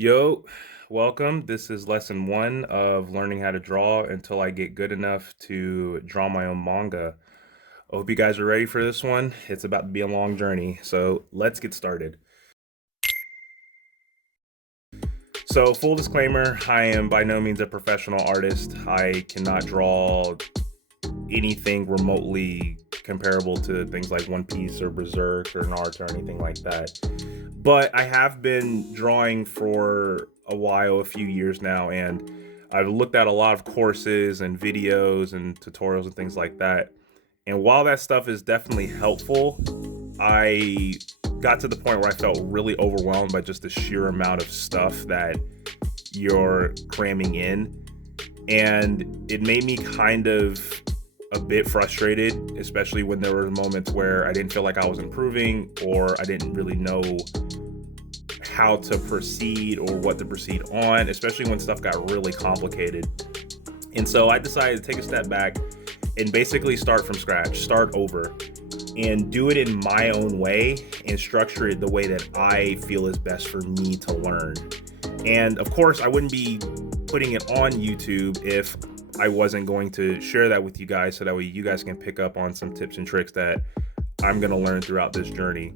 Yo, welcome. This is lesson one of learning how to draw until I get good enough to draw my own manga. I hope you guys are ready for this one. It's about to be a long journey, so let's get started. So, full disclaimer, I am by no means a professional artist. I cannot draw anything remotely comparable to things like One Piece or Berserk or Naruto or anything like that. But I have been drawing for a while, a few years now, and I've looked at a lot of courses and videos and tutorials and things like that. And while that stuff is definitely helpful, I got to the point where I felt really overwhelmed by just the sheer amount of stuff that you're cramming in. And it made me kind of a bit frustrated, especially when there were moments where I didn't feel like I was improving or I didn't really know how to proceed or what to proceed on, especially when stuff got really complicated. And so I decided to take a step back and basically start from scratch, start over, and do it in my own way and structure it the way that I feel is best for me to learn. And of course, I wouldn't be putting it on YouTube if I wasn't going to share that with you guys so that way you guys can pick up on some tips and tricks that I'm going to learn throughout this journey.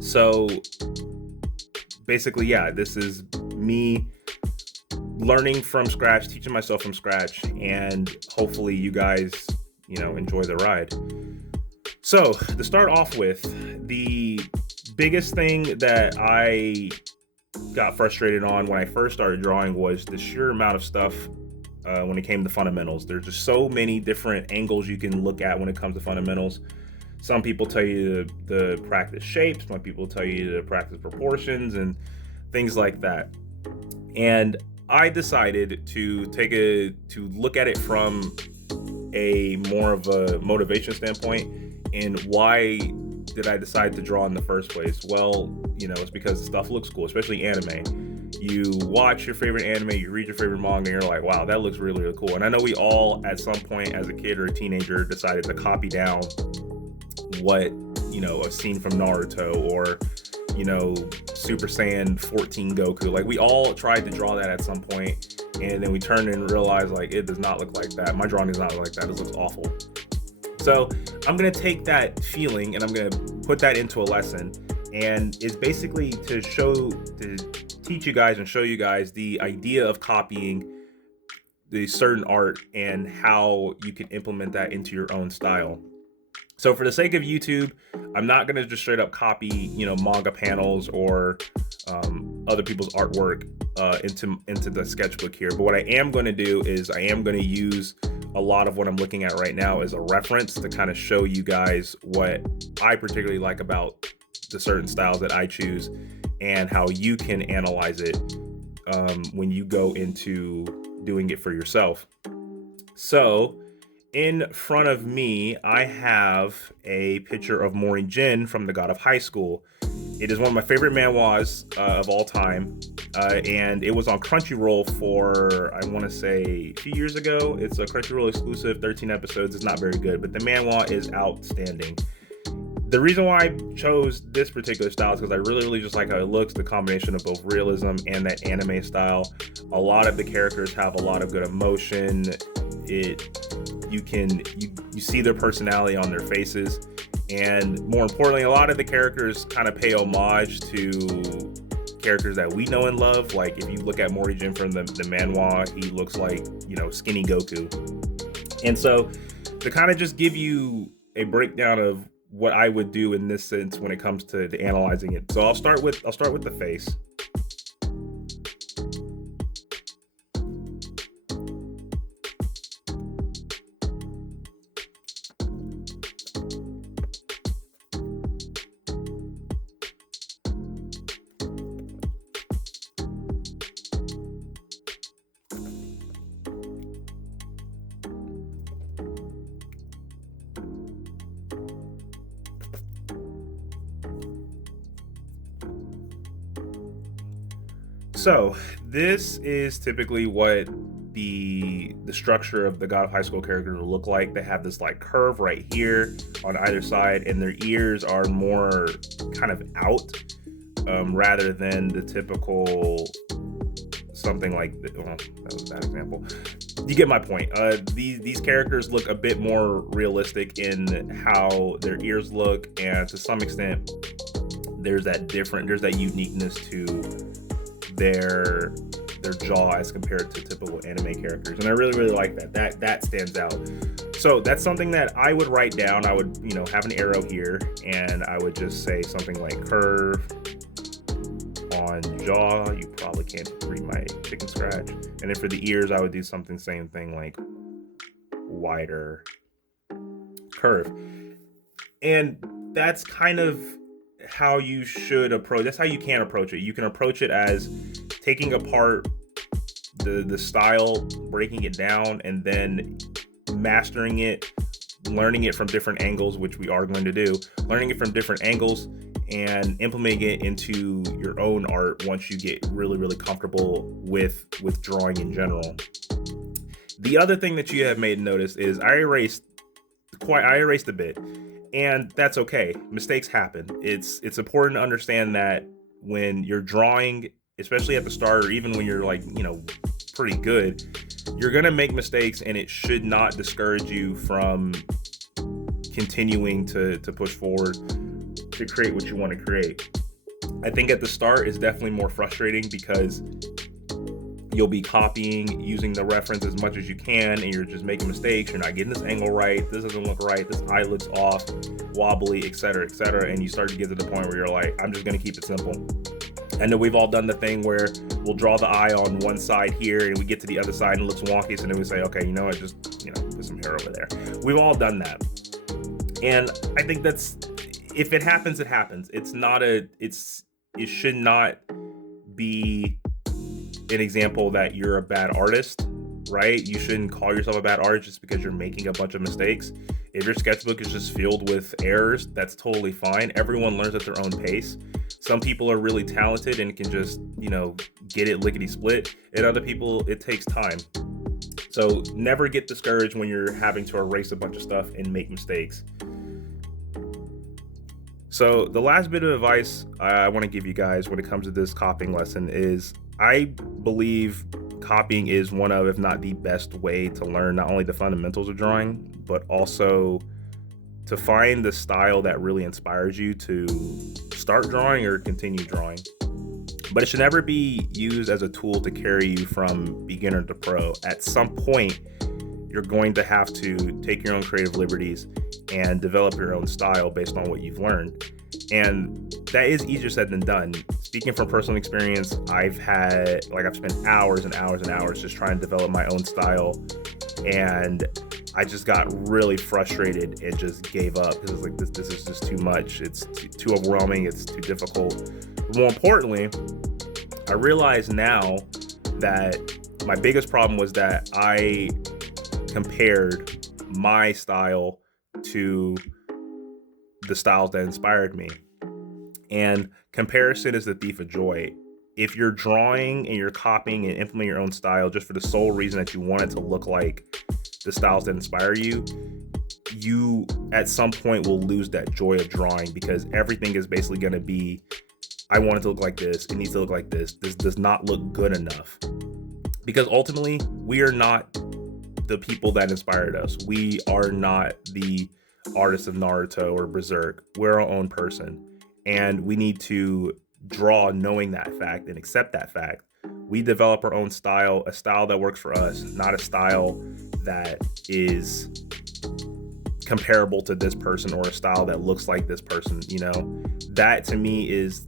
So basically, yeah, this is me learning from scratch, teaching myself from scratch, and hopefully you guys, enjoy the ride. So to start off with, the biggest thing that I got frustrated on when I first started drawing was the sheer amount of stuff when it came to fundamentals. There's just so many different angles you can look at when it comes to fundamentals. Some people tell you to practice shapes, some people tell you to practice proportions and things like that. And I decided to look at it from a more of a motivation standpoint. And why did I decide to draw in the first place? Well, it's because the stuff looks cool, especially anime. You watch your favorite anime, you read your favorite manga, and you're like, wow, that looks really, really cool. And I know we all, at some point as a kid or a teenager, decided to copy down what, a scene from Naruto or, Super Saiyan 14 Goku. Like, we all tried to draw that at some point, and then we turned and realized, like, it does not look like that. My drawing does not look like that. This looks awful. So I'm going to take that feeling and I'm going to put that into a lesson. And it's basically to teach you guys and show you guys the idea of copying the certain art and how you can implement that into your own style. So for the sake of YouTube, I'm not going to just straight up copy, manga panels or other people's artwork into the sketchbook here. But what I am going to do is I am going to use a lot of what I'm looking at right now as a reference to kind of show you guys what I particularly like about the certain styles that I choose and how you can analyze it when you go into doing it for yourself. So in front of me, I have a picture of Mori Jin from The God of High School. It is one of my favorite manhwas of all time, and it was on Crunchyroll for, I want to say, a few years ago. It's a Crunchyroll exclusive, 13 episodes. It's not very good, but the manhwa is outstanding. The reason why I chose this particular style is because I really, really just like how it looks, the combination of both realism and that anime style. A lot of the characters have a lot of good emotion. You see their personality on their faces, and more importantly, a lot of the characters kind of pay homage to characters that we know and love. Like if you look at Morihei from the manhwa, he looks like skinny Goku. And so to kind of just give you a breakdown of what I would do in this sense when it comes to analyzing it. So I'll start with the face. So this is typically what the structure of the God of High School characters will look like. They have this like curve right here on either side, and their ears are more kind of out. rather than the typical something like, well, that was a bad example. You get my point. These characters look a bit more realistic in how their ears look, and to some extent, there's that uniqueness to their jaw as compared to typical anime characters, and I really like that. That stands out. So that's something that I would write down. I would, have an arrow here, and I would just say something like curve on jaw. You probably can't read my chicken scratch. And then for the ears, I would do something, same thing, like wider curve. And that's kind of how you should approach. That's how you can approach it. You can approach it as taking apart the style, breaking it down, and then mastering it, learning it from different angles, which we are going to do, learning it from different angles and implementing it into your own art once you get really comfortable with drawing in general. The other thing that you have made notice is I erased a bit, and that's okay. Mistakes happen. It's important to understand that when you're drawing, especially at the start, or even when you're pretty good, you're gonna make mistakes, and it should not discourage you from continuing to push forward to create what you want to create. I think at the start it's definitely more frustrating because you'll be copying, using the reference as much as you can, and you're just making mistakes. You're not getting this angle right, this doesn't look right, this eye looks off, wobbly, etc., and you start to get to the point where you're like, I'm just gonna keep it simple. I know we've all done the thing where we'll draw the eye on one side here, and we get to the other side and it looks wonky, so then we say, okay, you know what, just put some hair over there. We've all done that, and I think that's, if it happens, it happens. It should not be an example that you're a bad artist, right? You shouldn't call yourself a bad artist just because you're making a bunch of mistakes. If your sketchbook is just filled with errors, that's totally fine. Everyone learns at their own pace. Some people are really talented and can just, get it lickety split. And other people, it takes time. So never get discouraged when you're having to erase a bunch of stuff and make mistakes. So the last bit of advice I want to give you guys when it comes to this copying lesson is, I believe copying is one of, if not the best way to learn not only the fundamentals of drawing, but also to find the style that really inspires you to start drawing or continue drawing. But it should never be used as a tool to carry you from beginner to pro. At some point, you're going to have to take your own creative liberties and develop your own style based on what you've learned. And that is easier said than done. Speaking from personal experience, I've spent hours and hours and hours just trying to develop my own style, and I just got really frustrated and just gave up because it's like, this is just too much. It's too overwhelming. It's too difficult. But more importantly, I realize now that my biggest problem was that I compared my style to the styles that inspired me. And comparison is the thief of joy. If you're drawing and you're copying and implementing your own style just for the sole reason that you want it to look like the styles that inspire you, you at some point will lose that joy of drawing, because everything is basically going to be, I want it to look like this, it needs to look like this does not look good enough. Because ultimately, we are not the people that inspired us. We are not the artists of Naruto or Berserk. We're our own person. And we need to draw knowing that fact and accept that fact. We develop our own style, a style that works for us, not a style that is comparable to this person or a style that looks like this person. That to me is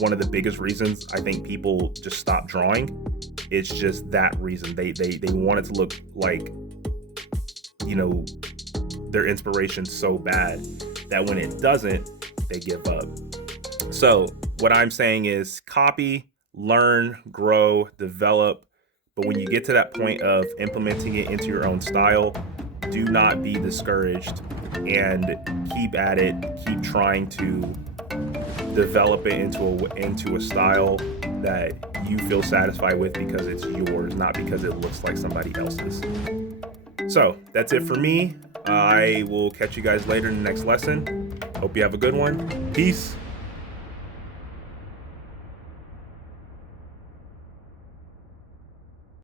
one of the biggest reasons I think people just stop drawing. It's just that reason. They want it to look like, their inspiration so bad that when it doesn't, they give up. So what I'm saying is copy, learn, grow, develop. But when you get to that point of implementing it into your own style, do not be discouraged and keep at it. Keep trying to develop it into a style that you feel satisfied with because it's yours, not because it looks like somebody else's. So that's it for me. I will catch you guys later in the next lesson. Hope you have a good one. Peace.